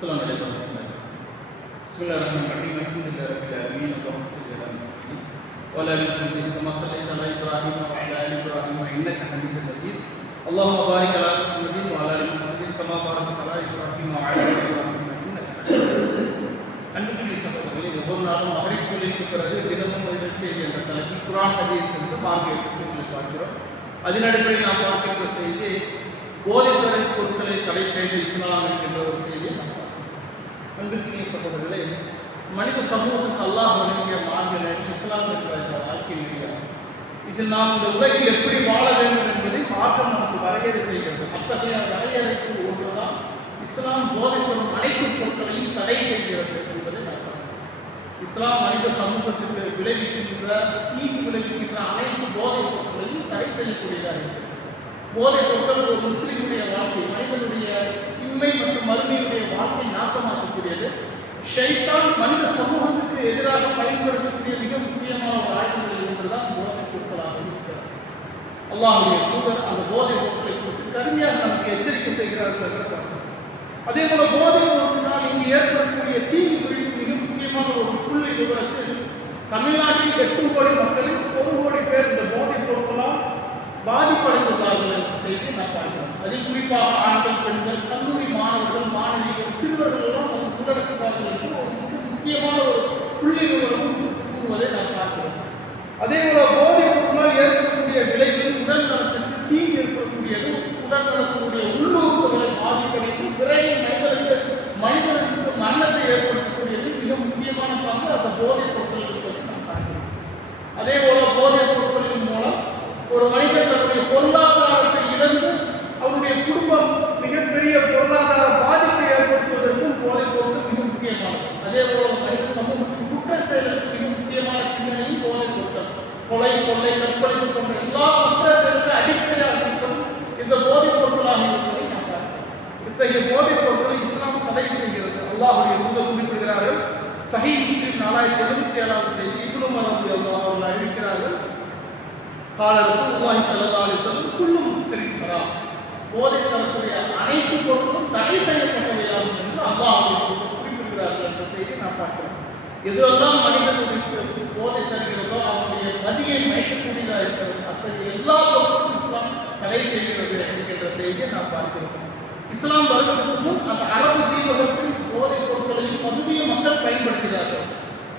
السلام عليكم ورحمة الله. بسم الله الرحمن الرحيم. الحمد لله رب العالمين اللهم صل على محمد وعلى آل محمد كما صليت على إبراهيم وعلى آل إبراهيم إنك حميد مجيد. اللهم بارك على محمد وعلى آل محمد كما باركت على إبراهيم وعلى آل إبراهيم إنك حميد مجيد. அன்புக்குரிய சகோதரர்களே, ஒவ்வொரு நாளும் மகரிப் தொழுகைக்கு பிறகு தினமும் ஒரு செய்தி என்ற தலைப்பில் குர்ஆன் ஹதீஸ் என்று மார்க்க விஷயங்களை பார்க்கிறோம். அதன் அடிப்படையில் நாம் பார்க்கின்ற செய்தி போதைப்பொருள் பொருட்களை தடை செய்த இஸ்லாம் என்கின்ற ஒரு செய்தியை நாம் பார்க்கிறோம். அன்புக்குரிய சகோதரர்களே, மனித சமூகத்துக்கு அல்லாஹ் வழங்கிய மார்க்கம் இஸ்லாம் என்ற வாழ்க்கை நெறியாகும். இதில் நாம் இந்த உலகில் எப்படி வாழ வேண்டும் என்பதை மார்க்கம் நமக்கு வரையறை செய்கிறது. அத்தகைய வரையறைக்கு ஒன்றுதான் இஸ்லாம் போதைப்பொருள் அனைத்து பொருட்களையும் தடை செய்கிறது என்பதை நான் பார்க்கிறோம். இஸ்லாம் மனித சமூகத்துக்கு விளைவிக்கின்ற தீங்கு விளைவிக்கின்ற அனைத்து போதைப் பொருட்களையும் தடை செய்யக்கூடியதாக இருக்கிறது. போதைப் பொருட்கள் ஒரு முஸ்லிமுடைய வாழ்க்கை, மனிதனுடைய இன்மை மற்றும் மறுமையுடைய வாழ்க்கை நாசமாக்கக்கூடியது. ஷைத்தான் மனித சமூகத்துக்கு எதிராக பயன்படுத்தக்கூடிய மிக முக்கியமான ஒரு ஆயுதங்களில் ஒன்றுதான் போதைப் பொருட்களாக இருக்கிறது. அல்லாஹ்வுடைய தூதர் அந்த போதைப் பொருட்களை குறித்து கடுமையாக நமக்கு எச்சரிக்கை செய்கிறார்கள் என்று பார்க்கிறோம். அதே போல போதைப் பொருட்களால் இங்கு ஏற்படக்கூடிய தீங்கு குறித்து மிக முக்கியமான ஒரு புள்ளி விவரத்தில் தமிழ்நாட்டில் 8 கோடி மக்களில் 1 கோடி பேர் இந்த போதைப் பொருட்களால் பாதிப்படைந்துள்ளார்கள் என்ற செய்தியை நாம் பார்க்கிறோம். அதில் குறிப்பாக ஆண்கள், பெண்கள், கல்லூரி மாணவர்கள், மாணவிகள், சிறுவர்கள் எல்லாம் அது உள்ளடக்குவார்கள் என்று ஒரு முக்கியமான ஒரு புள்ளி விவரமும் கூறுவதை நாம் பார்க்கிறோம். அதே போல போதைப் பொருட்களால் ஏற்படக்கூடிய விளைவுகள் உடல் நலத்துக்கு தீங்கு ஏற்படக்கூடியது. உடல் நலத்தினுடைய உள்ளுறுப்புகளை பாதிப்படைந்து விரைவில் மனிதனுக்கு மரணத்தை ஏற்படுத்தக்கூடியது மிக முக்கியமான பங்கு அந்த போதைப் பொருட்கள் இருப்பதை நாம் பார்க்கிறோம். அதே போல போதைப் பொருட்களின் மூலம் ஒரு மனிதன் தன்னுடைய பொருளாதாரத்தை இழந்து அவனுடைய குடும்பம் மிகப்பெரிய பொருளாதார பாதிப்பை ஏற்படுத்துவதற்கும் போதைப் பொருட்கள் மிக முக்கியமானது. அதே போல மனித சமூகத்தின் குற்ற செயலுக்கு மிக முக்கியமான பின்னணியும் போதைப் பொருட்கள். கொலை, கொள்ளை, கற்பழிப்பு போன்ற எல்லா குற்ற செயலுக்கு அடிப்படையாக இருப்பதும் இந்த போதைப் பொருட்களாக இருப்பதை நாம் பார்க்கிறோம். இத்தகைய போதைப் பொருட்களை இஸ்லாம் தடை செய்கிறது. அல்லாஹ்வுடைய தூதர் குறிப்பிடுகிறார்கள். சஹீஹ் முஸ்லிம் 4077 செய்தி இப்னு உமர் ரலியல்லாஹு அன்ஹு அறிவிக்கிறார்கள். قال رسول الله صلى الله عليه وسلم كل مسكر حرام. போதை தரக்கூடிய அனைத்து பொருட்களும் தடை செய்யப்பட்டவையாகும் என்று அல்லாஹ்வுடைய தூதர் குறிப்பிடுகிறார்கள் என்ற செய்தியை நாம் பார்க்கிறோம். எதுவெல்லாம் மனிதனுடைய போதை தருகிறதோ அவனுடைய மதியை மயக்கக்கூடியதாக இருக்கிறது. அத்தகைய எல்லா பொருட்களும் இஸ்லாம் தடை செய்கிறது என்கின்ற செய்தியை நாம் பார்க்கிறோம். இஸ்லாம் வருவதற்கு முன் அந்த அரபு தீபகத்தில் போதைப் பொருட்களையும் மதுவிய மக்கள் பயன்படுத்தினார்கள்.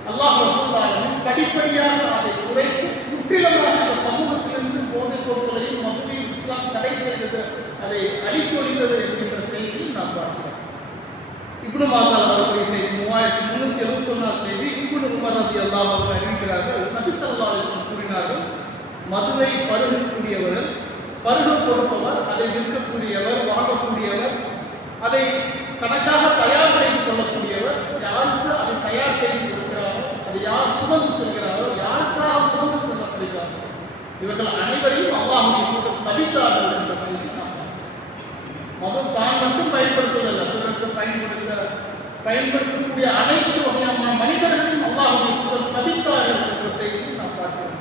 அல்லாஹ் ரப்பல் ஆலமீன் படிப்படியாக அதை குறைத்து முற்றிலுமாக அந்த சமூகத்திலிருந்து போதைப் பொருட்களையும் மதுவையும் இஸ்லாம் தடை செய்தது, அதை அழித்தொழித்தது என்கின்ற செய்தியை நாம் பார்க்கிறோம். இப்னு மாஜால வரக்கூடிய செய்தி 3371 செய்தி இப்னு உமர் ரலியல்லாஹு அன்ஹு அறிவிக்கிறார்கள். நபி ஸல்லல்லாஹு அலைஹி வஸல்லம் கூறினார்கள், மதுவை பருகக்கூடியவர்கள், பருக கொடுப்பவர், அதை விற்கக்கூடியவர், வாங்கக்கூடியவர், அதை தனக்காக தயார் செய்து கொள்ளக்கூடியவர், யாருக்கு அதை தயார் செய்து கொடுக்கிறாரோ, அதை யார் சுமந்து சொல்கிறாரோ, யாருக்காக சுமந்து சொல்லப்படுகிறாரோ, இவர்கள் அனைவரையும் அல்லாஹ்வுடைய தூதர் சபித்தார்கள் என்ற செய்தி நாம் பார்க்கிறோம். மது தான் மட்டும் பயன்படுத்துவதல்ல, பிறருக்கு பயன்படுத்தக்கூடிய அனைத்து வகையான மனிதர்களையும் அல்லாஹ்வுடைய தூதர் சபித்தார்கள் என்ற செய்தியை நாம் பார்க்கிறோம்.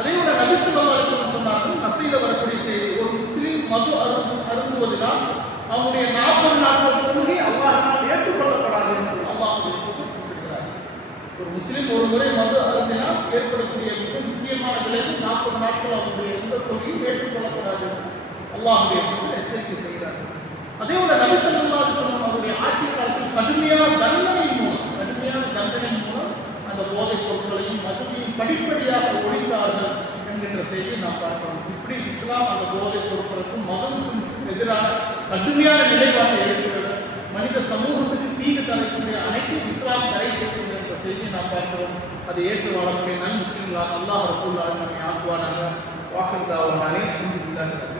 அதே போல நபி ஸல்லல்லாஹு அலைஹி வஸல்லம் சொன்னார்கள், நசீல வரக்கூடிய செய்தி, ஒரு முஸ்லிம் மது அருந்துவதனால் அவனுடைய 40 நாட்கள் தொழுகை அல்லாஹ்வினால் ஏற்றுக்கொள்ளப்படாது என்று அல்லாஹ்வுடைய தூதர் குறிப்பிடுகிறார். ஒரு முஸ்லிம் ஒரு முறை மது அருந்தினால் ஏற்படக்கூடிய மிக முக்கியமான விளைவு 40 நாட்கள் அவனுடைய எந்த தொழுகையும் ஏற்றுக்கொள்ளப்படாது என்று அல்லாஹ்வுடைய தூதர் எச்சரிக்கை செய்கிறார்கள். அதே போல நபி ஸல்லல்லாஹு அலைஹி வஸல்லம் அவருடைய ஆட்சி காலத்தில் கடுமையான தண்டனை மூலம் அந்த போதைப் பொருட்களையும் மதுவையும் படிப்படியாக ஒழித்தார்கள் என்கின்ற செய்தியை நாம் பார்க்கிறோம். இப்படி இஸ்லாம் அந்த போதைப் பொருட்களுக்கும் மதுவுக்கும் எதிரான கடுமையான நிலைப்பாட்டை எடுக்கிறது. மனித சமூகத்துக்கு தீங்கு தரக்கூடிய அனைத்து இஸ்லாம் தடை செய்கிறது என்ற செய்தியை நாம் பார்க்கிறோம். அதை ஏற்று வாழக்கூடிய நன் முஸ்லிம்களாக அல்லாஹ் ரப்பல் ஆலமீன் நம்மை ஆக்குவானாக. வாஹிர் தாவானா அல்ஹம்துலில்லாஹி.